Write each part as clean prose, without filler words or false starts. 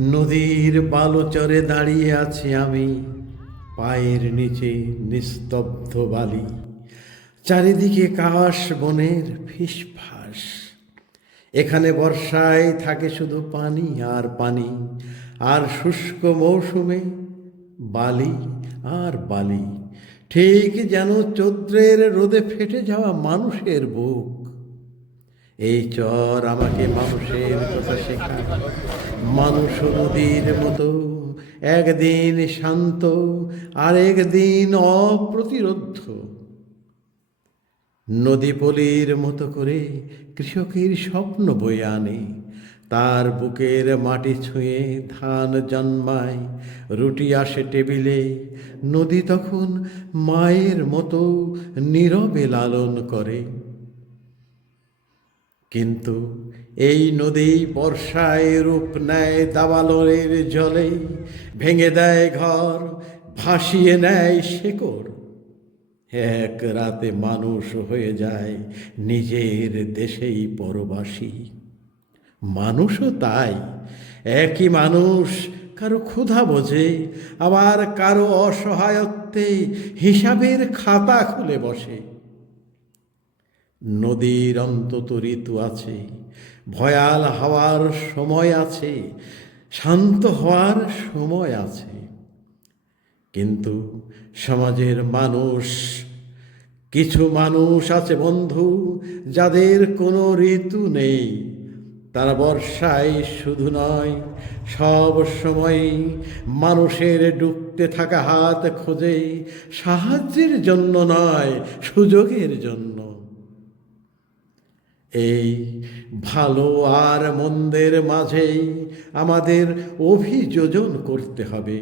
নদীর বালুচরে দাঁড়িয়ে আছি আমি, পায়ের নিচে নিস্তব্ধ বালি, চারিদিকে কাশ বনের ফিসফাস। এখানে বর্ষায় থাকে শুধু পানি আর পানি, আর শুষ্ক মৌসুমে বালি আর বালি, ঠিক যেন চৈত্রের রোদে ফেটে যাওয়া মানুষের বুক। এই চর আমাকে মানুষের কথা শেখায়, মানুষ নদীর মতো, একদিন শান্ত আর একদিন অপ্রতিরোধ্য। নদী পলির মতো করে কৃষকের স্বপ্ন বয়ে আনে, তার বুকের মাটি ছুঁয়ে ধান জন্মায়, রুটি আসে টেবিলে। নদী তখন মায়ের মতো নীরবে লালন করে। কিন্তু এই নদী বর্ষায় রূপ নেয় দাবানলের জলে, ভেঙে দেয় ঘর, ভাসিয়ে নেয় শেকড়। এক রাতে মানুষ হয়ে যায় নিজের দেশেই পরবাসী। মানুষও তাই, একই মানুষ কারো ক্ষুধা বোঝে, আবার কারো অসহায়ত্বে হিসাবের খাতা খুলে বসে। নদীর অন্তত ঋতু আছে, ভয়াল হওয়ার সময় আছে, শান্ত হওয়ার সময় আছে। কিন্তু সমাজের মানুষ, কিছু মানুষ আছে বন্ধু, যাদের কোনো ঋতু নেই। তারা বর্ষায় শুধু নয়, সব সময় মানুষের ডুবতে থাকা হাত খোঁজে, সাহায্যের জন্য নয়, সুযোগের জন্য। এই ভালো আর মন্দের মাঝেই আমাদের অভিযোজন করতে হবে।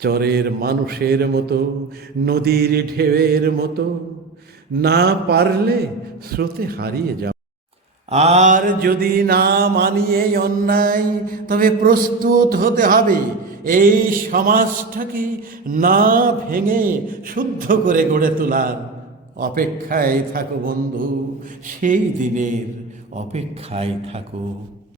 চরের মানুষের মতো, নদীর ঢেউয়ের মতো, না পারলে স্রোতে হারিয়ে যাব। আর যদি না মানি এই অন্যায়, তবে প্রস্তুত হতে হবে এই সমাজটাকে না ভেঙে শুদ্ধ করে গড়ে তোলার। অপেক্ষায় থাকো বন্ধু, সেই দিনের অপেক্ষায় থাকো।